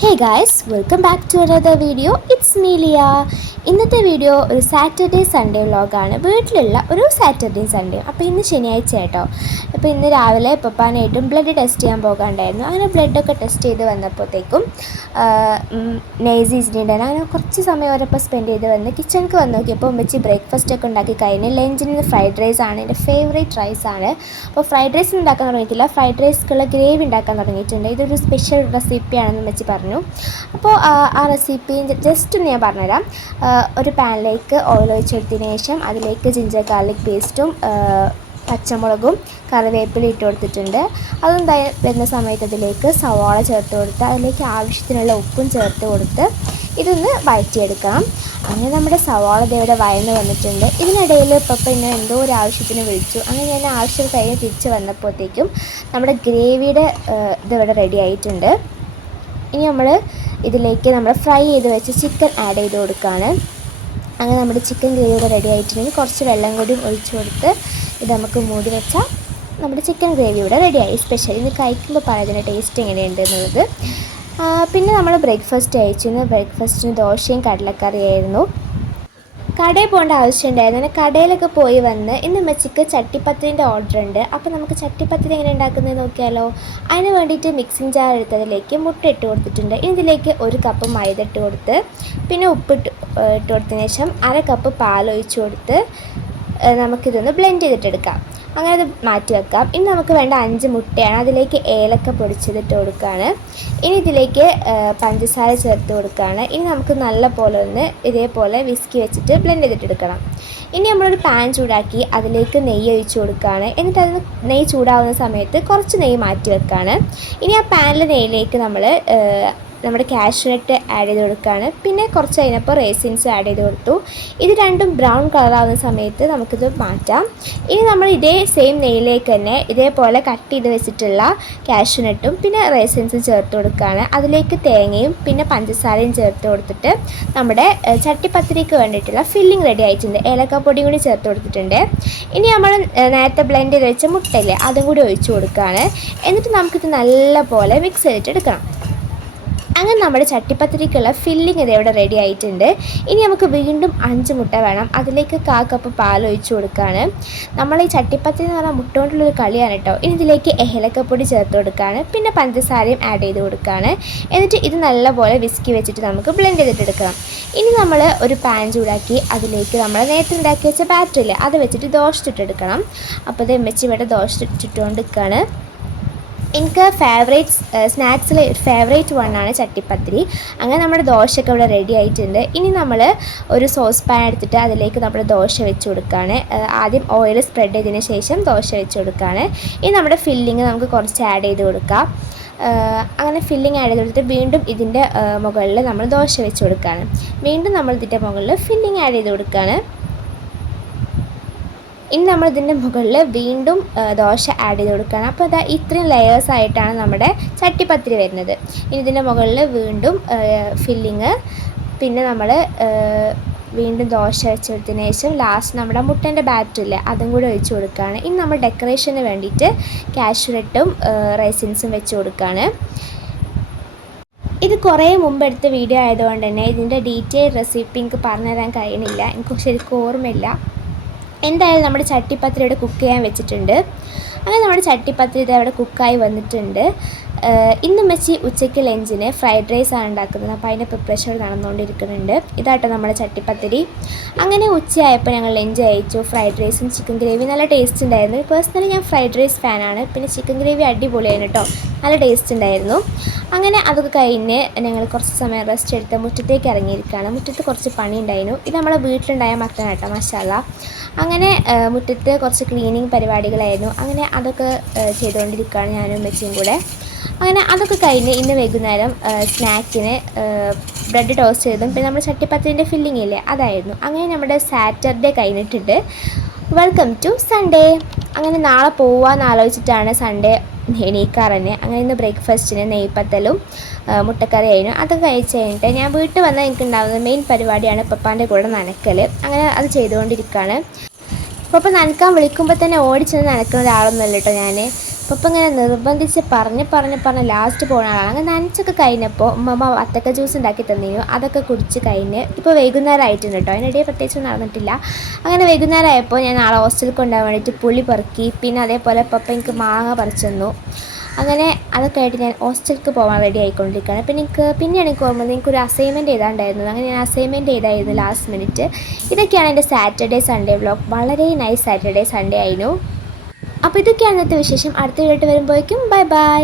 Hey guys, welcome back to another video. It's Melia. ഇന്നത്തെ video ഒരു Saturday Sunday വ്ളോഗാണ് വീട്ടിലുള്ള ഒരു സാറ്റർഡേ സൺഡേ അപ്പോൾ ഇന്ന് ശനിയാഴ്ച കേട്ടോ. അപ്പോൾ ഇന്ന് രാവിലെ പപ്പാനായിട്ടും ബ്ലഡ് ടെസ്റ്റ് ചെയ്യാൻ പോകാണ്ടായിരുന്നു. അങ്ങനെ ബ്ലഡൊക്കെ ടെസ്റ്റ് ചെയ്ത് വന്നപ്പോഴത്തേക്കും നെയ്സ് ഇച്ചിട്ടുണ്ടായിരുന്നു അങ്ങനെ കുറച്ച് സമയം അവരപ്പോൾ സ്പെൻഡ് ചെയ്ത് വന്ന് കിച്ചണിക്ക് വന്ന് നോക്കിയപ്പോൾ ഉമ്മച്ചി ബ്രേക്ക്ഫാസ്റ്റ് ഒക്കെ ഉണ്ടാക്കി കഴിഞ്ഞ് ലഞ്ചിന് ഫ്രൈഡ് റൈസ് ആണ്. എന്റെ ഫേവറേറ്റ് റൈസ് ആണ്. അപ്പോൾ ഫ്രൈഡ് റൈസ് ഉണ്ടാക്കാൻ തുടങ്ങിയിട്ടില്ല. ഫ്രൈഡ് റൈസ്ക്കുള്ള ഗ്രേവി ഉണ്ടാക്കാൻ തുടങ്ങിയിട്ടുണ്ട്. ഇതൊരു സ്പെഷ്യൽ റെസിപ്പിയാണെന്ന് വെച്ച് പറഞ്ഞു. അപ്പോൾ ആ, റെസിപ്പി ജസ്റ്റ് ഒന്ന് ഞാൻ പറഞ്ഞുതരാം. ഒരു പാനിലേക്ക് ഓയിൽ ഒഴിച്ചെടുത്തതിന് ശേഷം അതിലേക്ക് ജിഞ്ചർ ഗാർലിക് പേസ്റ്റും പച്ചമുളകും കറിവേപ്പില ഇട്ട് കൊടുത്തിട്ടുണ്ട്. അതും വരുന്ന സമയത്ത് അതിലേക്ക് സവാള ചേർത്ത് കൊടുത്ത് അതിലേക്ക് ആവശ്യത്തിനുള്ള ഉപ്പും ചേർത്ത് കൊടുത്ത് ഇതൊന്ന് വഴറ്റിയെടുക്കണം. അങ്ങനെ നമ്മുടെ സവാള ദേ വയന്ന് വന്നിട്ടുണ്ട്. ഇതിനിടയിൽ ഇപ്പം എന്നെ എന്തോ ഒരു ആവശ്യത്തിന് വിളിച്ചു. അങ്ങനെ ഞാൻ ആവശ്യം കഴിഞ്ഞ് തിരിച്ച് വന്നപ്പോഴത്തേക്കും നമ്മുടെ ഗ്രേവിയുടെ ഇതിവിടെ റെഡി ആയിട്ടുണ്ട്. ഇനി നമ്മൾ ഇതിലേക്ക് നമ്മൾ ഫ്രൈ ചെയ്ത് വെച്ച് ചിക്കൻ ആഡ് ചെയ്ത് കൊടുക്കുകയാണ്. അങ്ങനെ നമ്മുടെ ചിക്കൻ ഗ്രേവി ഇവിടെ റെഡി ആയിട്ടുണ്ടെങ്കിൽ കുറച്ച് വെള്ളം കൂടി ഒഴിച്ച് കൊടുത്ത് ഇത് നമുക്ക് മൂടി വെച്ചാൽ നമ്മുടെ ചിക്കൻ ഗ്രേവി ഇവിടെ റെഡിയായി സ്പെഷ്യൽ ഇത് കഴിക്കുമ്പോൾ പറയുന്നതിന്റെ ടേസ്റ്റ് എങ്ങനെയുണ്ട് എന്നുള്ളത്. പിന്നെ നമ്മൾ ബ്രേക്ക്ഫാസ്റ്റ് അയച്ചിരുന്നു ബ്രേക്ക്ഫാസ്റ്റിന് ദോശയും കടലക്കറിയായിരുന്നു. കടയിൽ പോകേണ്ട ആവശ്യമുണ്ടായിരുന്നു. കടയിലൊക്കെ പോയി വന്ന് ഇന്ന് മെച്ചിക്ക് ചട്ടിപ്പത്തിരിന്റെ ഓർഡർ ഉണ്ട് അപ്പോൾ നമുക്ക് ചട്ടിപ്പത്തിരി എങ്ങനെ ഉണ്ടാക്കുന്നത് നോക്കിയാലോ? അതിന് വേണ്ടിയിട്ട് മിക്സിംഗ് ജാർ എടുത്തതിലേക്ക് മുട്ട ഇട്ട് കൊടുത്തിട്ടുണ്ട്. ഇതിലേക്ക് ഒരു കപ്പ് മൈദ ഇട്ട് കൊടുത്ത് പിന്നെ ഉപ്പിട്ട് ഇട്ട് കൊടുത്തതിന് ശേഷം അര കപ്പ് പാൽ കൊടുത്ത് നമുക്കിതൊന്ന് ബ്ലെൻഡ് ചെയ്തിട്ടെടുക്കാം. അങ്ങനെ അത് മാറ്റി വെക്കാം. ഇനി നമുക്ക് വേണ്ട അഞ്ച് മുട്ടയാണ്. അതിലേക്ക് ഏലക്ക പൊടിച്ചതിട്ട് കൊടുക്കുകയാണ് ഇനി ഇതിലേക്ക് പഞ്ചസാര ചേർത്ത് കൊടുക്കുകയാണ് ഇനി നമുക്ക് നല്ല പോലെ ഒന്ന് ഇതേപോലെ വിസ്കി വെച്ചിട്ട് ബ്ലെൻഡ് ചെയ്തിട്ട് എടുക്കണം. ഇനി നമ്മളൊരു പാൻ ചൂടാക്കി അതിലേക്ക് നെയ്യ് ഒഴിച്ച് കൊടുക്കുകയാണ് എന്നിട്ട് അതിന് നെയ്യ് ചൂടാവുന്ന സമയത്ത് കുറച്ച് നെയ്യ് മാറ്റി വെക്കുകയാണ് ഇനി ആ പാനിലെ നെയ്യിലേക്ക് നമ്മൾ നമ്മുടെ കാഷ്നട്ട് ആഡ് ചെയ്ത് കൊടുക്കുകയാണ്. പിന്നെ കുറച്ച് കഴിഞ്ഞപ്പോൾ റേസിൻസ് ആഡ് ചെയ്ത് കൊടുത്തു. ഇത് രണ്ടും ബ്രൗൺ കളറാവുന്ന സമയത്ത് നമുക്കിത് മാറ്റാം. ഇനി നമ്മൾ ഇതേ സെയിം നെയ്യിലേക്ക് തന്നെ ഇതേപോലെ കട്ട് ചെയ്ത് വെച്ചിട്ടുള്ള കാഷ്നട്ടും പിന്നെ റേസിൻസും ചേർത്ത് കൊടുക്കുകയാണ്. അതിലേക്ക് തേങ്ങയും പിന്നെ പഞ്ചസാരയും ചേർത്ത് കൊടുത്തിട്ട് നമ്മുടെ ചട്ടിപ്പത്തിരിക്ക് വേണ്ടിയിട്ടുള്ള ഫില്ലിംഗ് റെഡി ആയിട്ടുണ്ട്. ഏലക്കാപ്പൊടിയും കൂടി ചേർത്ത് കൊടുത്തിട്ടുണ്ട്. ഇനി നമ്മൾ നേരത്തെ ബ്ലെൻഡ് ചെയ്ത് വെച്ച മുട്ടയില്ലേ അതും കൂടി ഒഴിച്ചു കൊടുക്കുകയാണ്. എന്നിട്ട് നമുക്കിത് നല്ലപോലെ മിക്സ് ചെയ്തിട്ട് എടുക്കണം. അങ്ങനെ നമ്മുടെ ചട്ടിപ്പത്തിരിക്കുള്ള ഫില്ലിംഗ് ഇത് ഇവിടെ റെഡി ആയിട്ടുണ്ട്. ഇനി നമുക്ക് വീണ്ടും അഞ്ച് മുട്ട വേണം. അതിലേക്ക് കാ കപ്പ് പാൽ ഒഴിച്ച് കൊടുക്കുകയാണ് നമ്മൾ ഈ ചട്ടിപ്പത്തിരി എന്ന് പറഞ്ഞാൽ മുട്ട കൊണ്ടുള്ളൊരു കളിയാണ് കേട്ടോ. ഇനി ഇതിലേക്ക് ഏലക്കപ്പൊടി ചേർത്ത് കൊടുക്കുകയാണ് പിന്നെ പഞ്ചസാരയും ആഡ് ചെയ്ത് കൊടുക്കുകയാണ് എന്നിട്ട് ഇത് നല്ലപോലെ വിസ്കി വെച്ചിട്ട് നമുക്ക് ബ്ലെൻഡ് ചെയ്തിട്ടെടുക്കണം ഇനി നമ്മൾ ഒരു പാൻ ചൂടാക്കി അതിലേക്ക് നമ്മൾ നേരത്തെ ഉണ്ടാക്കി വെച്ച ബാറ്ററില്ലേ അത് വെച്ചിട്ട് ദോശ ചുട്ടെടുക്കണം. അപ്പോൾ ഇത് എമ്മച്ചി ഇവിടെ ദോശ ചുട്ടുകൊണ്ട് എനിക്ക് ഫേവറേറ്റ് സ്നാക്സിൽ ഫേവറേറ്റ് വണ്ണാണ് ചട്ടിപ്പത്തിരി. അങ്ങനെ നമ്മുടെ ദോശയൊക്കെ ഇവിടെ റെഡി ആയിട്ടുണ്ട്. ഇനി നമ്മൾ ഒരു സോസ് പാൻ എടുത്തിട്ട് അതിലേക്ക് നമ്മൾ ദോശ വെച്ച് കൊടുക്കുകയാണ് ആദ്യം ഓയിൽ സ്പ്രെഡ് ചെയ്തതിന് ശേഷം ദോശ വെച്ച് കൊടുക്കുകയാണ് ഇനി നമ്മുടെ ഫില്ലിങ് നമുക്ക് കുറച്ച് ആഡ് ചെയ്ത് കൊടുക്കാം. അങ്ങനെ ഫില്ലിങ് ആഡ് ചെയ്ത് കൊടുത്തിട്ട് വീണ്ടും ഇതിന്റെ മുകളിൽ നമ്മൾ ദോശ വെച്ച് കൊടുക്കുകയാണ് വീണ്ടും നമ്മൾ ഇതിന്റെ മുകളിൽ ഫില്ലിങ് ആഡ് ചെയ്ത് കൊടുക്കുകയാണ് ഇനി നമ്മൾ ഇതിന്റെ മുകളിൽ വീണ്ടും ദോശ ആഡ് ചെയ്ത് കൊടുക്കുകയാണ്. അപ്പോൾ അതാ ഇത്രയും ലെയേഴ്സ് ആയിട്ടാണ് നമ്മുടെ ചട്ടിപ്പത്തിരി വരുന്നത്. ഇനി ഇതിന്റെ മുകളിൽ വീണ്ടും ഫില്ലിങ് പിന്നെ നമ്മൾ വീണ്ടും ദോശ വെച്ചെടുത്തതിന് ശേഷം ലാസ്റ്റ് നമ്മുടെ മുട്ടേന്റെ ബാറ്ററില്ലേ അതും കൂടി ഒഴിച്ച് കൊടുക്കുകയാണ്. ഇനി നമ്മൾ ഡെക്കറേഷന് വേണ്ടിയിട്ട് കാഷ്യൂനട്ടും റൈസിൻസും വെച്ച് കൊടുക്കുകയാണ്. ഇത് കുറേ മുമ്പ് എടുത്ത വീഡിയോ ആയതുകൊണ്ട് തന്നെ ഇതിന്റെ ഡീറ്റെയിൽ റെസിപ്പി എനിക്ക് പറഞ്ഞുതരാൻ കഴിയണില്ല. എനിക്ക് ശരിക്കും ഓർമ്മയില്ല. എന്തായാലും നമ്മുടെ ചട്ടിപ്പത്തിലൂടെ കുക്ക് ചെയ്യാൻ വെച്ചിട്ടുണ്ട്. അങ്ങനെ നമ്മുടെ ചട്ടിപ്പത്തിരി ഇത് അവിടെ കുക്കായി വന്നിട്ടുണ്ട്. ഇന്ന് മെച്ചി ഉച്ചയ്ക്ക് ലഞ്ചിന് ഫ്രൈഡ് റൈസ് ആണ് ഉണ്ടാക്കുന്നത്. അപ്പോൾ അതിന്റെ പ്രിപ്പറേഷൻ നടന്നുകൊണ്ടിരിക്കുന്നുണ്ട്. ഇതാട്ടോ നമ്മുടെ ചട്ടിപ്പത്തിരി. അങ്ങനെ ഉച്ചയായപ്പോൾ ഞങ്ങൾ ലഞ്ച് അയച്ചു ഫ്രൈഡ് റൈസും ചിക്കൻ ഗ്രേവി നല്ല ടേസ്റ്റ് ഉണ്ടായിരുന്നു. പേഴ്സണലി ഞാൻ ഫ്രൈഡ് റൈസ് ഫാനാണ് പിന്നെ ചിക്കൻ ഗ്രേവി അടിപൊളിയാണ് കേട്ടോ. നല്ല ടേസ്റ്റ് ഉണ്ടായിരുന്നു. അങ്ങനെ അതൊക്കെ കഴിഞ്ഞ് ഞങ്ങൾ കുറച്ച് സമയം റെസ്റ്റ് എടുത്ത് മുറ്റത്തേക്ക് ഇറങ്ങിയിരിക്കുകയാണ്. മുറ്റത്ത് കുറച്ച് പണി ഉണ്ടായിരുന്നു. ഇത് നമ്മളെ വീട്ടിലുണ്ടായ കേട്ടോ മസാല അങ്ങനെ മുറ്റത്ത് കുറച്ച് ക്ലീനിങ് പരിപാടികളായിരുന്നു. അങ്ങനെ അതൊക്കെ ചെയ്തുകൊണ്ടിരിക്കുകയാണ് ഞാനും മെച്ചിയും കൂടെ. അങ്ങനെ അതൊക്കെ കഴിഞ്ഞ് ഇന്ന് വൈകുന്നേരം സ്നാക്കിന് ബ്രെഡ് ടോസ്റ്റ് ചെയ്തും. പിന്നെ നമ്മുടെ ചട്ടിപ്പത്തിന്റെ ഫില്ലിംഗ് ഇല്ലേ അതായിരുന്നു. അങ്ങനെ നമ്മുടെ സാറ്റർഡേ കഴിഞ്ഞിട്ടുണ്ട്. വെൽക്കം ടു സൺഡേ അങ്ങനെ നാളെ പോവാന്ന് ആലോചിച്ചിട്ടാണ് സൺഡേ എണീക്കാറന്നെ. അങ്ങനെ ഇന്ന് ബ്രേക്ക്ഫാസ്റ്റിന് നെയ്പ്പത്തലും മുട്ടക്കറി ആയിരുന്നു അത് കഴിച്ച് കഴിഞ്ഞിട്ട് ഞാൻ വീട്ടിൽ വന്നാൽ എനിക്ക് ഉണ്ടാകുന്ന മെയിൻ പരിപാടിയാണ് പപ്പാന്റെ കൂടെ നനക്കൽ അങ്ങനെ അത് ചെയ്തുകൊണ്ടിരിക്കുകയാണ് ഇപ്പോൾ നനക്കാൻ വിളിക്കുമ്പോൾ തന്നെ ഓടിച്ചെന്ന് നനക്കുന്ന ഒരാളൊന്നുമല്ല കേട്ടോ ഞാൻ പപ്പ ഇങ്ങനെ നിർബന്ധിച്ച് പറഞ്ഞ് പറഞ്ഞ് പറഞ്ഞ് ലാസ്റ്റ് പോകുന്ന ആളാണ്. അങ്ങനെ നനച്ചൊക്കെ കഴിഞ്ഞപ്പോൾ ഉമ്മമ്മ വത്തക്ക ജ്യൂസ് ഉണ്ടാക്കി തന്നിരുന്നു. അതൊക്കെ കുടിച്ച് കഴിഞ്ഞ് ഇപ്പോൾ വൈകുന്നേരം ആയിട്ടുണ്ട് കേട്ടോ അതിനിടയിൽ പ്രത്യേകിച്ച് നടന്നിട്ടില്ല. അങ്ങനെ വൈകുന്നേരം ആയപ്പോൾ ഞാൻ നാളെ ഹോസ്റ്റലിൽ കൊണ്ടുപോകാൻ വേണ്ടിയിട്ട് പുളി പെറുക്കി പിന്നെ അതേപോലെ പപ്പ എനിക്ക് മാങ്ങ പറിച്ചു തന്നു. അങ്ങനെ അതൊക്കെ ആയിട്ട് ഞാൻ ഹോസ്റ്റലിലേക്ക് പോകാൻ റെഡി ആയിക്കൊണ്ടിരിക്കുകയാണ്. പിന്നെ എനിക്ക് പിന്നെയാണ് എനിക്ക് ഓർമ്മ എനിക്കൊരു അസൈൻമെന്റ് ചെയ്താണ്ടായിരുന്നു അങ്ങനെ ഞാൻ അസൈൻമെന്റ് എഴുതായിരുന്നു ലാസ്റ്റ് മിനിറ്റ് ഇതൊക്കെയാണ് എന്റെ സാറ്റർഡേ സൺഡേ വ്ളോഗ് വളരെ നൈസ് സാറ്റർഡേ സൺഡേ ആയിരുന്നു. അപ്പോൾ ഇതൊക്കെയാണ് ഇന്നത്തെ വിശേഷം. അടുത്ത വീഡിയോ വരുമ്പോഴേക്കും ബൈ ബൈ